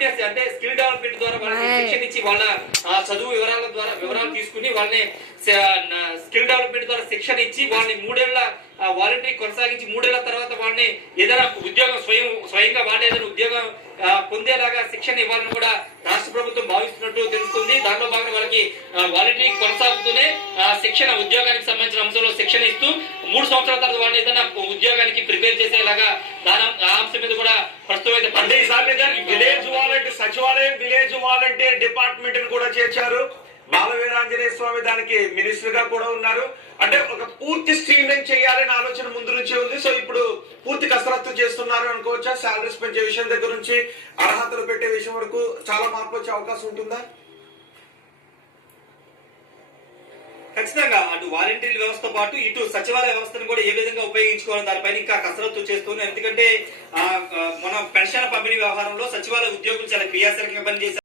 Confidence అంటే skill development ద్వారా వాళ్ళకి శిక్షణ ఇచ్చి వాళ్ళ చదువు వివరాలు తీసుకుని వాళ్ళని స్కిల్ డెవలప్మెంట్ ద్వారా శిక్షణ ఇచ్చి వాళ్ళని 3 ఏళ్ల వాలంటరీ కొనసాగించి 3 ఏళ్ల తర్వాత వాళ్ళని ఏదైనా ఉద్యోగం స్వయంగా వాళ్ళు ఏదైనా ఉద్యోగం పొందేలాగా శిక్షణ ఇవ్వాలని కూడా రాష్ట్ర ప్రభుత్వం భావిస్తున్నట్టు తెలుస్తుంది. దాంట్లో భాగంగా వాళ్ళకి వాలంటరీ కొనసాగుతూనే శిక్షణ ఉద్యోగానికి సంబంధించిన అంశంలో శిక్షణ ఇస్తూ 3 సంవత్సరాల తర్వాత వాళ్ళని ఏదైనా ఉద్యోగానికి ప్రిపేర్ చేసేలాగా ఆ అంశం మీద కూడా ప్రస్తుతం అయితే విలేజ్ వాలంటీర్ సచివాలయం విలేజ్ వాలంటీర్ డిపార్ట్మెంట్ కూడా చేర్చారు. బాలవీరాంజనేయ స్వామి దానికి మినిస్టర్ గా కూడా ఉన్నారు. అంటే ఒక పూర్తి స్ట్రీమ్లైన్ చేయాలనే ఆలోచన ముందు నుంచే ఉంది. సో ఇప్పుడు పూర్తి కసరత్తు చేస్తున్నారు అనుకోవచ్చా? శాలరీస్ పెంచే విషయం దగ్గర నుంచి అర్హతలు పెట్టే విషయం వరకు చాలా మార్పు వచ్చే అవకాశం ఉంటుందా? ఖచ్చితంగా అటు వాలంటీర్ వ్యవస్థతో పాటు ఇటు సచివాలయ వ్యవస్థను కూడా ఏ విధంగా ఉపయోగించుకోవాలి దానిపైన ఇంకా కసరత్తు చేస్తున్నాం. ఎందుకంటే మన పెన్షన్ పంపిణీ వ్యవహారంలో సచివాలయ ఉద్యోగులు చాలా క్రియాశీలకంగా పనిచేశారు.